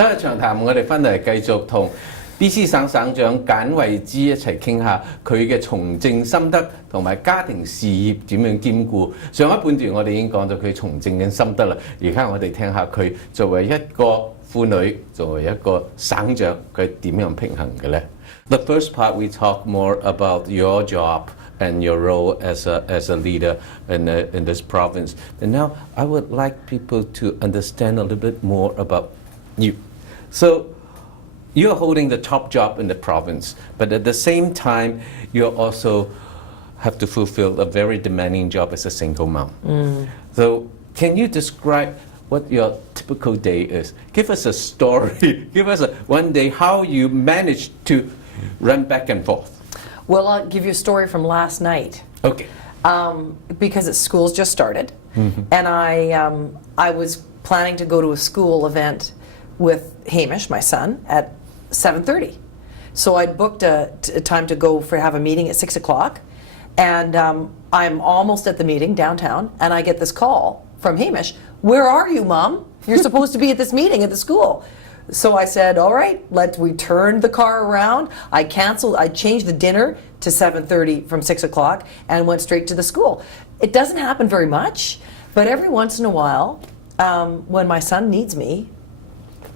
週日長談，我哋翻嚟繼續同 BC 省省長簡惠枝一齊傾下佢嘅從政心得同埋家庭事業點樣兼顧。上一半段我哋已經講咗佢從政嘅心得啦，而家我哋聽下佢作為一個婦女，作為一個省長，佢點樣平衡嘅呢？ The first part we talk more about your job and your role as a leader in this province. And now I would like people to understand a little bit more about you. So you're holding the top job in the province, but at the same time, you also have to fulfill a very demanding job as a single mom. So can you describe what your typical day is? Give us a story. Give us one day how you managed to run back and forth. Well, I'll give you a story from last night. Okay. Because school's just started, and I was planning to go to a school event with Hamish, my son, at 7:30. So I'd booked a time to go have a meeting at 6 o'clock, and I'm almost at the meeting downtown, and I get this call from Hamish. Where are you, Mom? You're supposed to be at this meeting at the school. So I said, all right, we turned the car around. I changed the dinner to 7:30 from 6 o'clock and went straight to the school. It doesn't happen very much, but every once in a while, when my son needs me,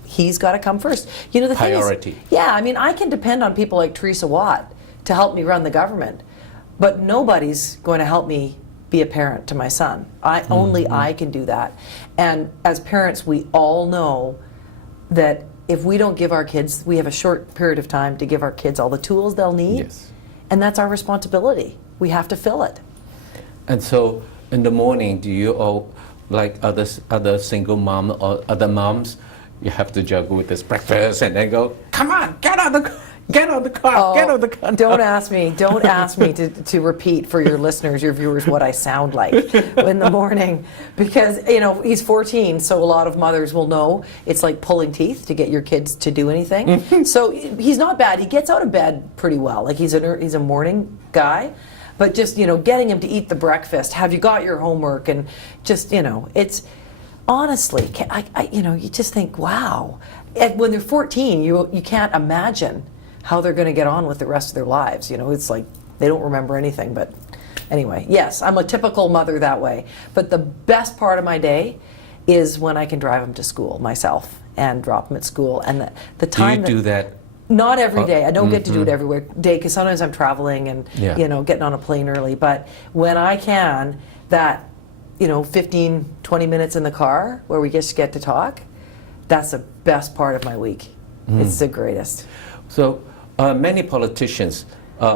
he's got to come first. You know, the Priority. thing is, yeah, I mean, I can depend on people like Teresa Watt to help me run the government, but nobody's going to help me be a parent to my son. Only I can do that. And as parents, we all know that if we don't give our kids, we have a short period of time to give our kids all the tools they'll need. Yes. And that's our responsibility. We have to fill it. And so in the morning, do you all, like other single mom or other moms, you have to juggle with this breakfast and then go, come on, get on the car. Get on the car, get on the car. Don't ask me to repeat for your listeners, your viewers, what I sound like in the morning. Because, you know, he's 14, so a lot of mothers will know it's like pulling teeth to get your kids to do anything. So he's not bad. He gets out of bed pretty well. Like he's a morning guy. But just, you know, getting him to eat the breakfast, have you got your homework, and just, you know, it's, honestly, you know, you just think, wow. And when they're 14, you can't imagine how they're going to get on with the rest of their lives. You know, it's like they don't remember anything. But anyway, yes, I'm a typical mother that way. But the best part of my day is when I can drive them to school myself and drop them at school. And the time do you do that? Not every day. I don't get to do it every day because sometimes I'm traveling and you know, getting on a plane early. But when I can, that, you know, 15, 20 minutes in the car where we just get to talk, that's the best part of my week. It's the greatest. So many politicians,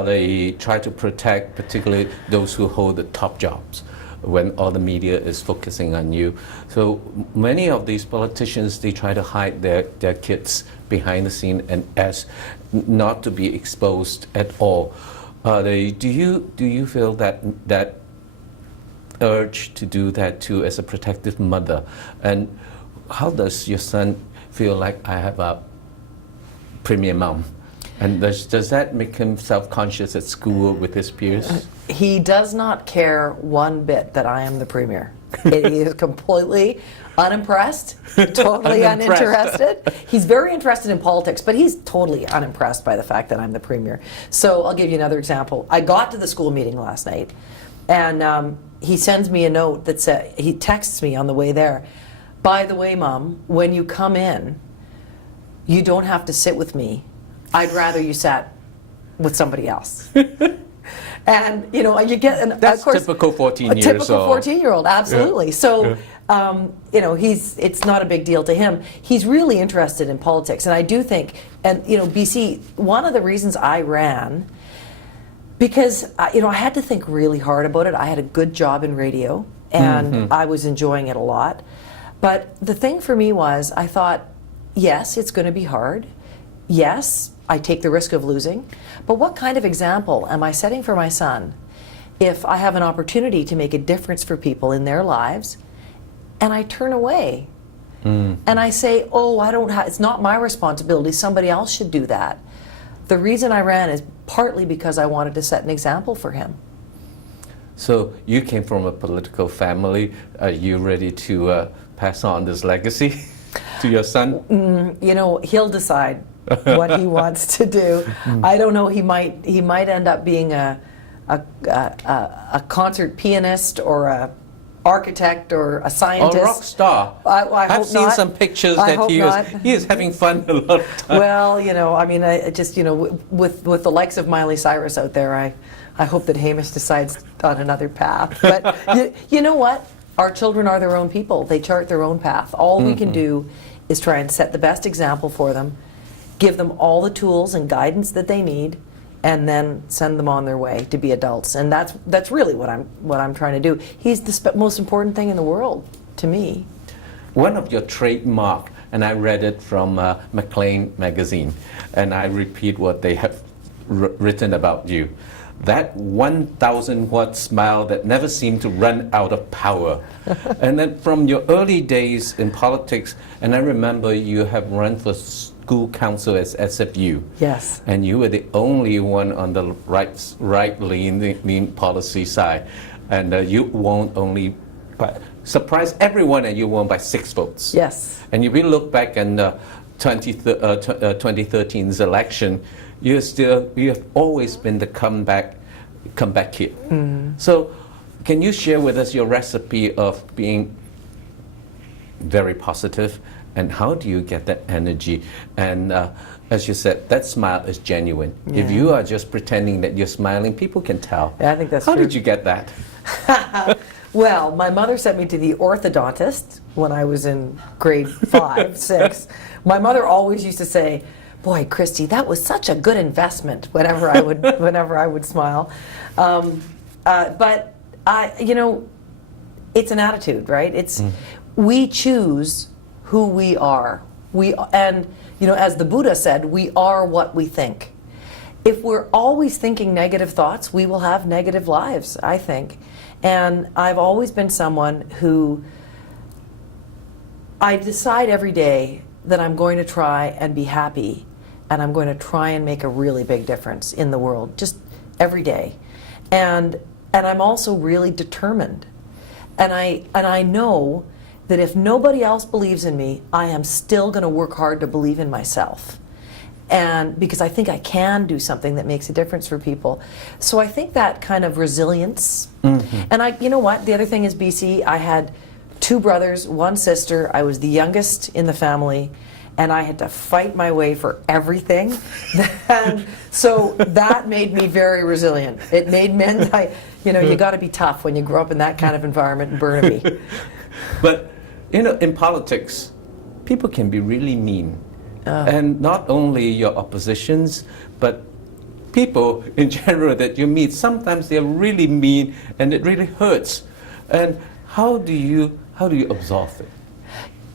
they try to protect particularly those who hold the top jobs when all the media is focusing on you. So many of these politicians, they try to hide their kids behind the scene and as not to be exposed at all. Do you feel that urge to do that too as a protective mother? And how does your son feel like I have a premier mom? And does that make him self-conscious at school with his peers? He does not care one bit that I am the premier. He is completely unimpressed, totally uninterested. He's very interested in politics, but he's totally unimpressed by the fact that I'm the premier. So I'll give you another example. I got to the school meeting last night, and he sends me a note that said, he texts me on the way there, by the way, Mom, when you come in, you don't have to sit with me. I'd rather you sat with somebody else. And, you know, you get, and that's of course, typical 14-year-old. A typical 14-year-old, absolutely. Yeah. So, you know, it's not a big deal to him. He's really interested in politics. And I do think, and, you know, BC, one of the reasons I ran, because, you know, I had to think really hard about it. I had a good job in radio, and I was enjoying it a lot. But the thing for me was, I thought, yes, it's going to be hard. Yes, I take the risk of losing, but what kind of example am I setting for my son if I have an opportunity to make a difference for people in their lives and I turn away and I say, oh, it's not my responsibility, somebody else should do that. The reason I ran is partly because I wanted to set an example for him. So you came from a political family. Are you ready to pass on this legacy? to your son? You know, he'll decide what he wants to do. I don't know. He might end up being a concert pianist or a architect or a scientist. Or a rock star. I've seen some pictures that he is having fun a lot of time. Well, you know, I mean, I just, you know, with the likes of Miley Cyrus out there, I hope that Hamish decides on another path. But you know what? Our children are their own people. They chart their own path. All we can do is try and set the best example for them, give them all the tools and guidance that they need, and then send them on their way to be adults. And that's really what I'm trying to do. He's the most important thing in the world to me. One of your trademark, and I read it from Maclean magazine, and I repeat what they have written about you. That 1,000-watt smile that never seemed to run out of power. And then from your early days in politics, and I remember you have run for school council as SFU. Yes. And you were the only one on the right-leaning policy side. And you won only, surprised everyone, and you won by 6 votes. Yes. And if we look back in 2013's election, you have always been the comeback kid. So can you share with us your recipe of being very positive, and how do you get that energy? And as you said, that smile is genuine. Yeah. If you are just pretending that you're smiling, people can tell. Yeah, I think that's How true. did you get that? Well, my mother sent me to the orthodontist when I was in grade 5, 6. My mother always used to say, "Boy, Christy, that was such a good investment." Whenever I would smile, but you know, it's an attitude, right? It's we choose who we are. And you know, as the Buddha said, we are what we think. If we're always thinking negative thoughts, we will have negative lives, I think. And I've always been someone who I decide every day that I'm going to try and be happy, and I'm going to try and make a really big difference in the world, just every day. And I'm also really determined. And I know that if nobody else believes in me, I am still going to work hard to believe in myself. And because I think I can do something that makes a difference for people. So I think that kind of resilience. And you know what? The other thing is, BC, I had 2 brothers, 1 sister. I was the youngest in the family, and I had to fight my way for everything. And so that made me very resilient. It made men, you know, you got to be tough when you grow up in that kind of environment in Burnaby. But, you know, in politics, people can be really mean. And not only your oppositions, but people in general that you meet, sometimes they're really mean and it really hurts. And how do you absorb it?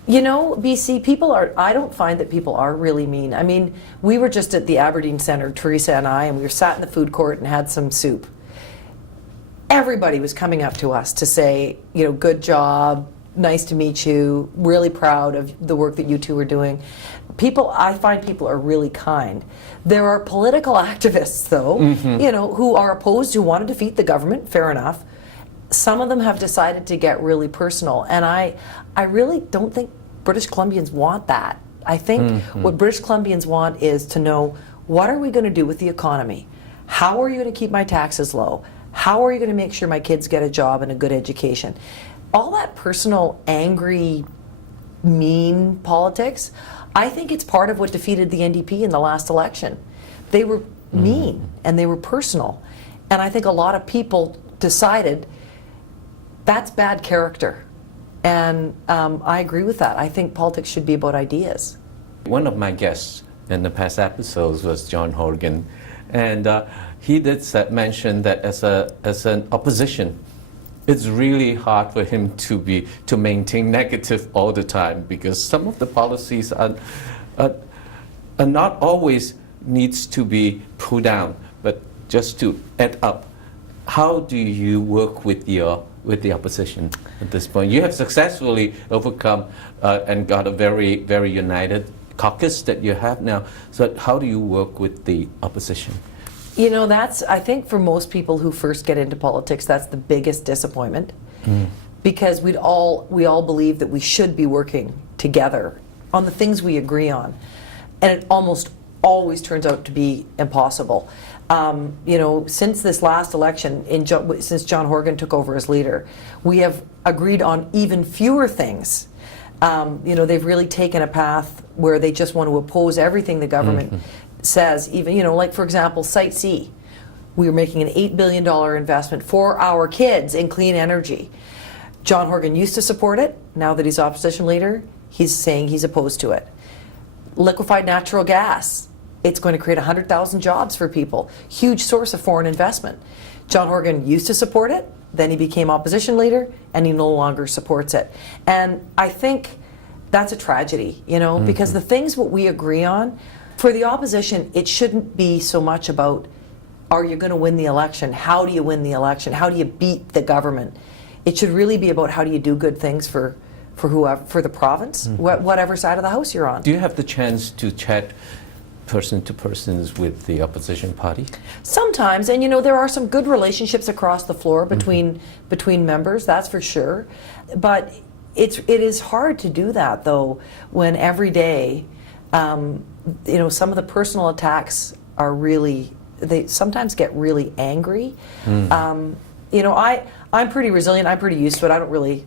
You know, BC, I don't find that people are really mean. I mean, we were just at the Aberdeen Centre, Teresa and I, and we were sat in the food court and had some soup. Everybody was coming up to us to say, you know, good job, nice to meet you, really proud of the work that you 2 are doing. I find people are really kind. There are political activists, though, you know, who are opposed, who want to defeat the government, fair enough. Some of them have decided to get really personal, and I really don't think British Columbians want that. I think what British Columbians want is to know, what are we going to do with the economy? How are you going to keep my taxes low? How are you going to make sure my kids get a job and a good education? All that personal, angry, mean politics, I think it's part of what defeated the NDP in the last election. They were mean and they were personal. And I think a lot of people decided that's bad character. And I agree with that. I think politics should be about ideas. One of my guests in the past episodes was John Horgan. And he did mention that as an opposition, it's really hard for him to maintain negative all the time, because some of the policies are not always needs to be pulled down, but just to add up. How do you work with the opposition at this point? You have successfully overcome and got a very, very united caucus that you have now. So how do you work with the opposition? You know, I think for most people who first get into politics, that's the biggest disappointment, because we all believe that we should be working together on the things we agree on. And it almost always turns out to be impossible. Since this last election, since John Horgan took over as leader, we have agreed on even fewer things. They've really taken a path where they just want to oppose everything the government says, even, like for example, Site C. We are making an $8 billion investment for our kids in clean energy. John Horgan used to support it. Now that he's opposition leader, he's saying he's opposed to it. Liquefied natural gas. It's going to create 100,000 jobs for people. Huge source of foreign investment. John Horgan used to support it. Then he became opposition leader, and he no longer supports it. And I think that's a tragedy, because the things what we agree on, for the opposition, it shouldn't be so much about, are you going to win the election? How do you win the election? How do you beat the government? It should really be about how do you do good things for whoever, for the province, whatever side of the house you're on. Do you have the chance to chat person to persons with the opposition party? Sometimes, and there are some good relationships across the floor between members, that's for sure. But it is hard to do that though when every day, some of the personal attacks are really, they sometimes get really angry. I'm pretty resilient. I'm pretty used to it. I don't really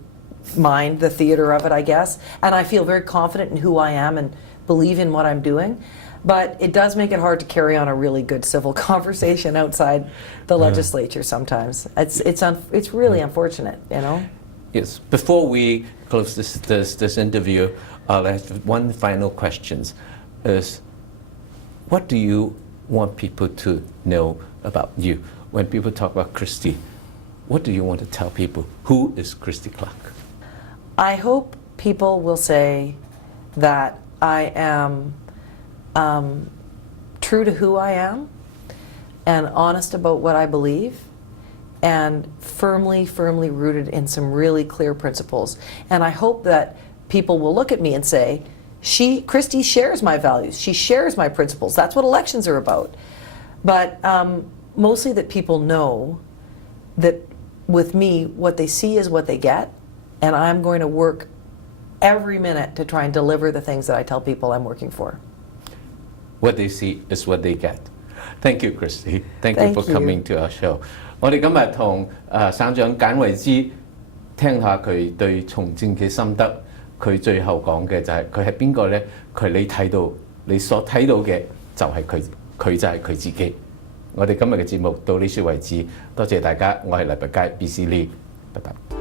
mind the theater of it, I guess. And I feel very confident in who I am and believe in what I'm doing. But it does make it hard to carry on a really good civil conversation outside the legislature sometimes. It's really unfortunate, Yes. Before we close this interview, I'll have one final question. Is what do you want people to know about you? When people talk about Christy, what do you want to tell people? Who is Christy Clark? I hope people will say that I am true to who I am and honest about what I believe and firmly rooted in some really clear principles. And I hope that people will look at me and say, Christy shares my values, she shares my principles. That's what elections are about. But mostly that people know that with me, what they see is what they get, and I'm going to work every minute to try and deliver the things that I tell people I'm working for. What they see is what they get. Thank you, Christy. Thank you for coming to our show. 我哋今日同省長簡維之聽下佢對從政嘅心得。佢最後講嘅就係佢係邊個呢？你所睇到嘅就係佢就係佢自己。我哋今日嘅節目到呢處為止，多謝大家。我係黎拔佳 BC Lee，拜拜。